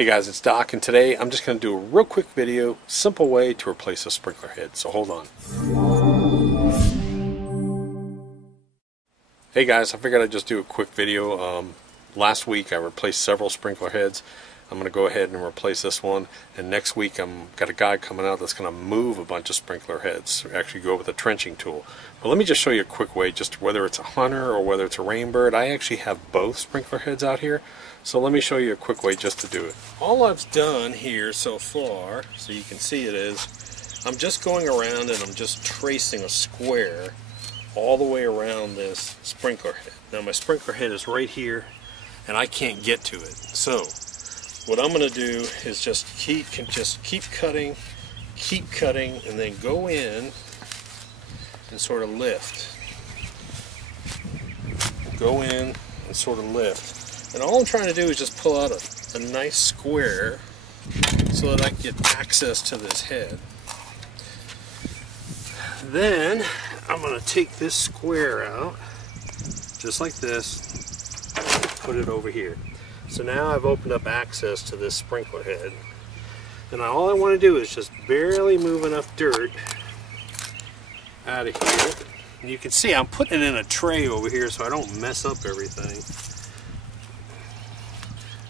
Hey guys, it's Doc, and today I'm just going to do a real quick video, simple way to replace a sprinkler head, so hold on. Hey guys, I figured I'd just do a quick video. Last week I replaced several sprinkler heads. I'm going to go ahead and replace this one, and next week I've got a guy coming out that's going to move a bunch of sprinkler heads, actually go with a trenching tool. But let me just show you a quick way, just whether it's a Hunter or whether it's a Rainbird. I actually have both sprinkler heads out here, so let me show you a quick way just to do it. All I've done here so far, so you can see it, is I'm just going around and I'm just tracing a square all the way around this sprinkler head. Now my sprinkler head is right here and I can't get to it. So what I'm going to do is just keep cutting, and then go in and sort of lift. Go in and sort of lift. And all I'm trying to do is just pull out a nice square so that I can get access to this head. Then I'm going to take this square out, just like this, put it over here. So now I've opened up access to this sprinkler head. And all I want to do is just barely move enough dirt out of here. And you can see I'm putting it in a tray over here so I don't mess up everything.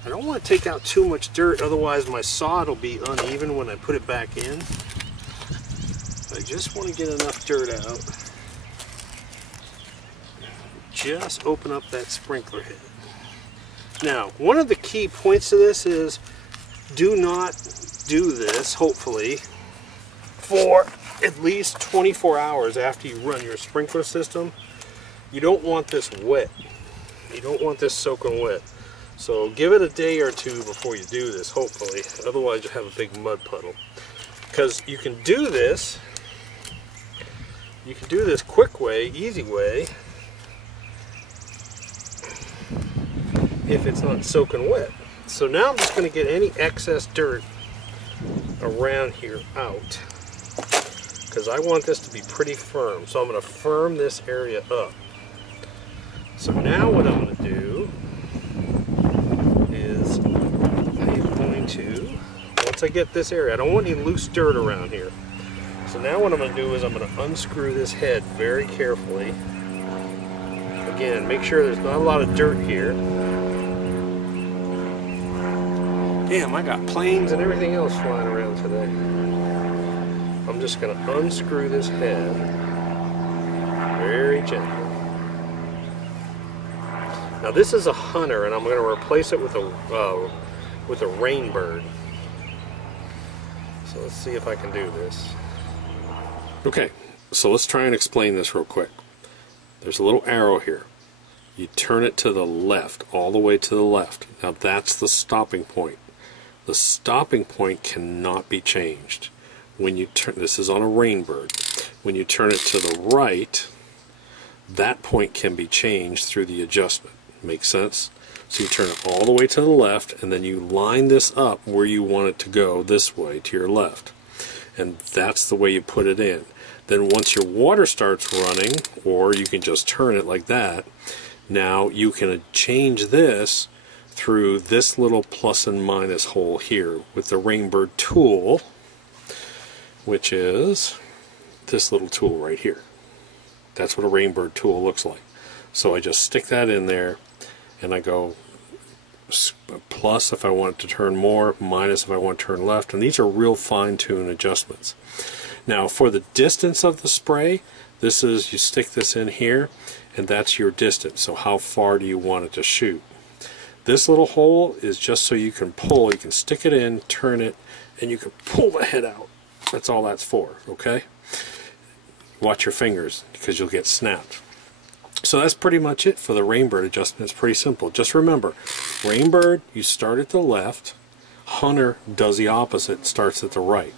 I don't want to take out too much dirt, otherwise my sod will be uneven when I put it back in. I just want to get enough dirt out. Just open up that sprinkler head. Now, one of the key points to this is do not do this, hopefully, for at least 24 hours after you run your sprinkler system. You don't want this wet. You don't want this soaking wet. So give it a day or two before you do this, hopefully. Otherwise you'll have a big mud puddle. Because you can do this quick way, easy way, if it's not soaking wet. So now I'm just going to get any excess dirt around here out, because I want this to be pretty firm. So I'm going to firm this area up. So now what I'm going to do is I'm going to, once I get this area, I don't want any loose dirt around here. So now what I'm going to do is I'm going to unscrew this head very carefully. Again, make sure there's not a lot of dirt here. Damn, I got planes and everything else flying around today. I'm just going to unscrew this head very gently. Now this is a Hunter, and I'm going to replace it with a Rainbird. So let's see if I can do this. Okay, so let's try and explain this real quick. There's a little arrow here. You turn it to the left, all the way to the left. Now that's the stopping point. The stopping point cannot be changed. When you turn, this is on a Rainbird. When you turn it to the right, that point can be changed through the adjustment. Make sense? So you turn it all the way to the left, and then you line this up where you want it to go, this way to your left. And that's the way you put it in. Then once your water starts running, or you can just turn it like that, now you can change this through this little plus and minus hole here with the Rainbird tool, which is this little tool right here. That's what a Rainbird tool looks like. So I just stick that in there and I go plus if I want it to turn more, minus if I want to turn left, and these are real fine-tuned adjustments. Now for the distance of the spray, this is, you stick this in here and that's your distance. So how far do you want it to shoot? This little hole is just so you can pull. You can stick it in, turn it, and you can pull the head out. That's all that's for, okay? Watch your fingers because you'll get snapped. So that's pretty much it for the Rainbird adjustment. It's pretty simple. Just remember, Rainbird, you start at the left. Hunter does the opposite, starts at the right.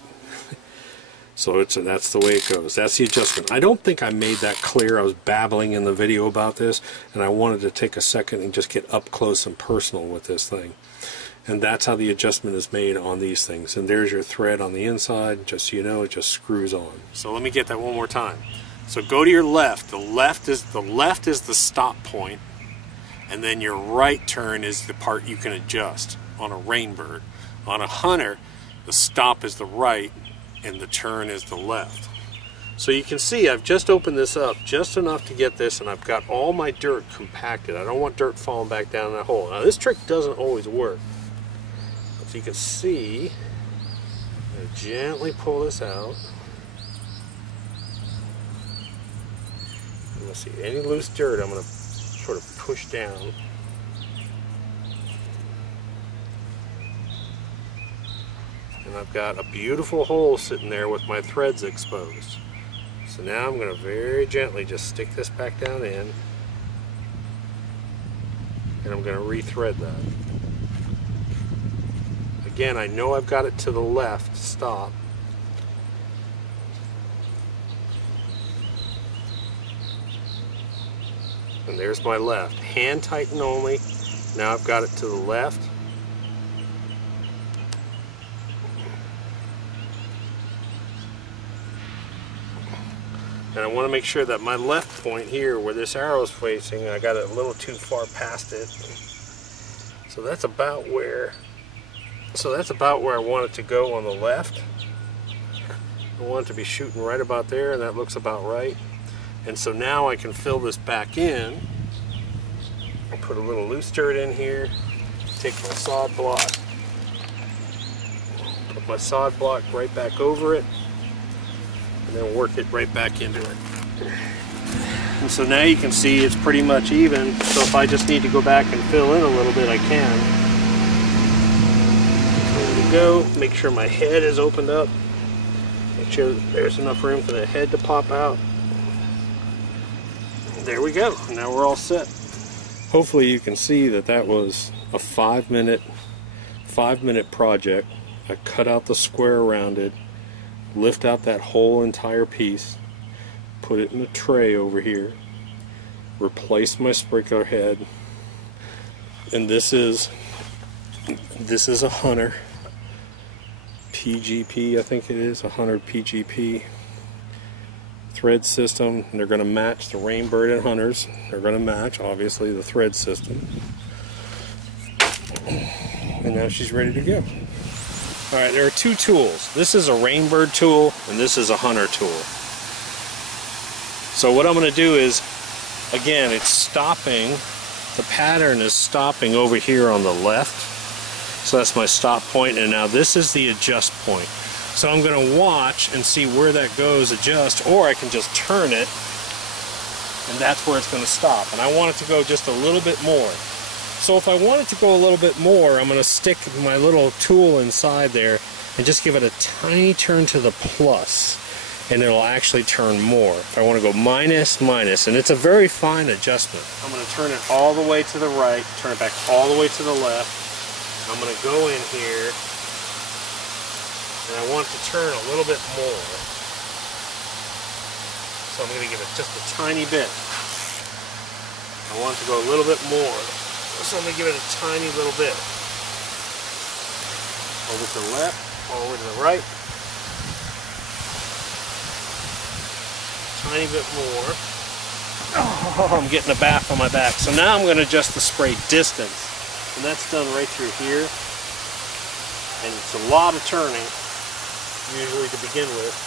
So that's the way it goes. That's the adjustment. I don't think I made that clear. I was babbling in the video about this, and I wanted to take a second and just get up close and personal with this thing. And that's how the adjustment is made on these things. And there's your thread on the inside. Just so you know, it just screws on. So let me get that one more time. So go to your left. The left is the stop point, and then your right turn is the part you can adjust. on a Rainbird. On a Hunter, the stop is the right and the turn is the left. So you can see I've just opened this up just enough to get this, and I've got all my dirt compacted. I don't want dirt falling back down in that hole. Now this trick doesn't always work. So you can see, I'm going to gently pull this out. Let's see, any loose dirt I'm going to sort of push down. And I've got a beautiful hole sitting there with my threads exposed. So now I'm going to very gently just stick this back down in, and I'm going to re-thread that. Again, I know I've got it to the left, stop. And there's my left. Hand tighten only. Now I've got it to the left. And I want to make sure that my left point here, where this arrow is facing, I got it a little too far past it. So that's about where I want it to go on the left. I want it to be shooting right about there, and that looks about right. And so now I can fill this back in. I'll put a little loose dirt in here, take my sod block, put my sod block right back over it, and then work it right back into it. And so now you can see it's pretty much even, so if I just need to go back and fill in a little bit, I can. So there we go. Make sure my head is opened up. Make sure there's enough room for the head to pop out. There we go. Now we're all set. Hopefully you can see that that was a 5-minute project. I cut out the square around it, lift out that whole entire piece, put it in a tray over here, replace my sprinkler head, and this is a Hunter PGP, I think it is, a Hunter PGP thread system. And they're going to match the Rainbird and Hunters. They're going to match, obviously, the thread system. And now she's ready to go. Alright, there are two tools. This is a Rainbird tool, and this is a Hunter tool. So what I'm going to do is, again, it's stopping, the pattern is stopping over here on the left. So that's my stop point, and now this is the adjust point. So I'm going to watch and see where that goes, adjust, or I can just turn it, and that's where it's going to stop. And I want it to go just a little bit more. So if I want it to go a little bit more, I'm going to stick my little tool inside there and just give it a tiny turn to the plus, and it'll actually turn more. If I want to go minus, minus, and it's a very fine adjustment. I'm going to turn it all the way to the right, turn it back all the way to the left. I'm going to go in here, and I want to turn a little bit more. So I'm going to give it just a tiny bit. I want it to go a little bit more. So I'm going to give it a tiny little bit. Over to the left, over to the right. Tiny bit more. Oh, I'm getting a bath on my back. So now I'm going to adjust the spray distance. And that's done right through here. And it's a lot of turning, usually to begin with.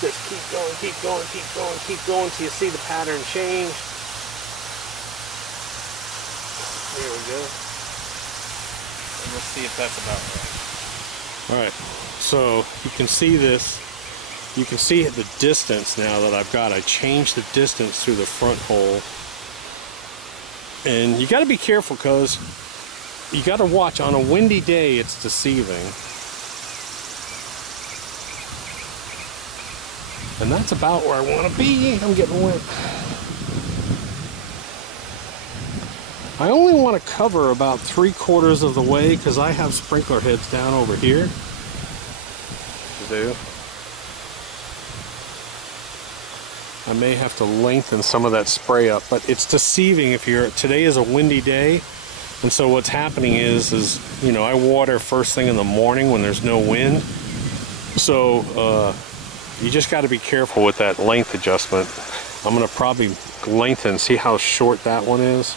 Just keep going, keep going, keep going, keep going till you see the pattern change. There we go. And we'll see if that's about right. Alright, so you can see this. You can see the distance now that I've got. I changed the distance through the front hole. And you got to be careful because you got to watch. On a windy day, it's deceiving. And that's about where I want to be. I'm getting wet. I only want to cover about 3/4 of the way because I have sprinkler heads down over here to do. I may have to lengthen some of that spray up, but it's deceiving if you're, today is a windy day, and so what's happening is you know, I water first thing in the morning when there's no wind, so you just got to be careful with that length adjustment. I'm going to probably lengthen, see how short that one is.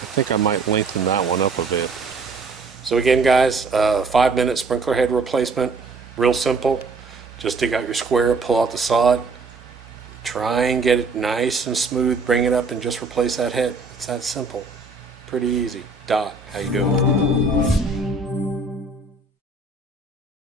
I think I might lengthen that one up a bit. So again, guys, 5-minute sprinkler head replacement. Real simple. Just dig out your square, pull out the sod, try and get it nice and smooth, bring it up and just replace that head. It's that simple. Pretty easy. Dot, how you doing?